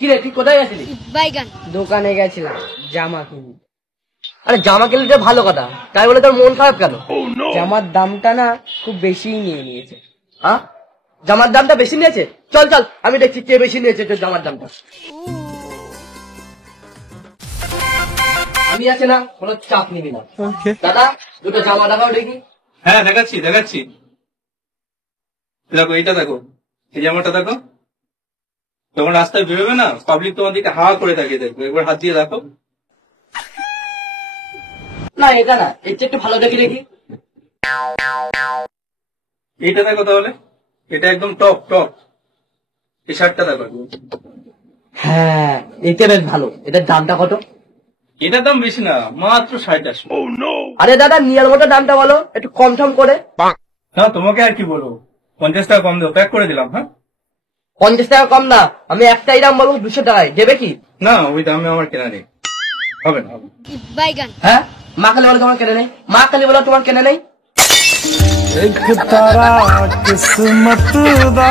কি রে, তুই কোথায় গেছিলি? বাইগান দোকানে গেছিলাম জামা কিনতে। আরে জামা কিনলে ভালো কথা, তাই বলে তোর মন খারাপ কেন? জামার দামটা না খুব বেশিই নিয়ে নিয়েছে। হ্যাঁ, জামার দামটা বেশি নিয়েছে? চল চল, আমি দেখছি কে বেশি নিয়েছে তোর জামার দামটা। আমি আছে না, কোনো চাপ নিবি না। দাদা, দুটো জামা দেখাও দেখি। হ্যাঁ দেখাচ্ছি দেখাচ্ছি। দেখো এইটা দেখো, এই জামাটা দেখো। যখন রাস্তায় বেরোবে না, পাবলিক তোমার দিকে হাওয়া করে তাকিয়ে দেখবে। একবার হাত দিয়ে দেখো। না এটা না, এর চেয়ে একটু ভালো দেখি দেখি। এইটা দেখো তাহলে, এটা একদম টপ টপ। এই শার্টটা দেখো। হ্যাঁ, এটা বেশ ভালো। এটার দামটা কত? এটার দাম বেশি না, মাত্র 60-80। আরে দাদা, নিয়ার মতো দামটা বলো, একটু কম সম করে। না তোমাকে আর কি বলবো, 50 টাকা কম দেবো, প্যাক করে দিলাম। হ্যাঁ 50 টাকা কম না, আমি একটাই দাম বলবো 200 টাকায়, দেবে কি? না, ওই দামে আমার কেনা নেই, হবে না। বাইগান হ্যাঁ, মা কালী বলো তোমার কেনে নেই, মা কালী বলো তোমার কেনে নেই। एक तारा किस्मत दा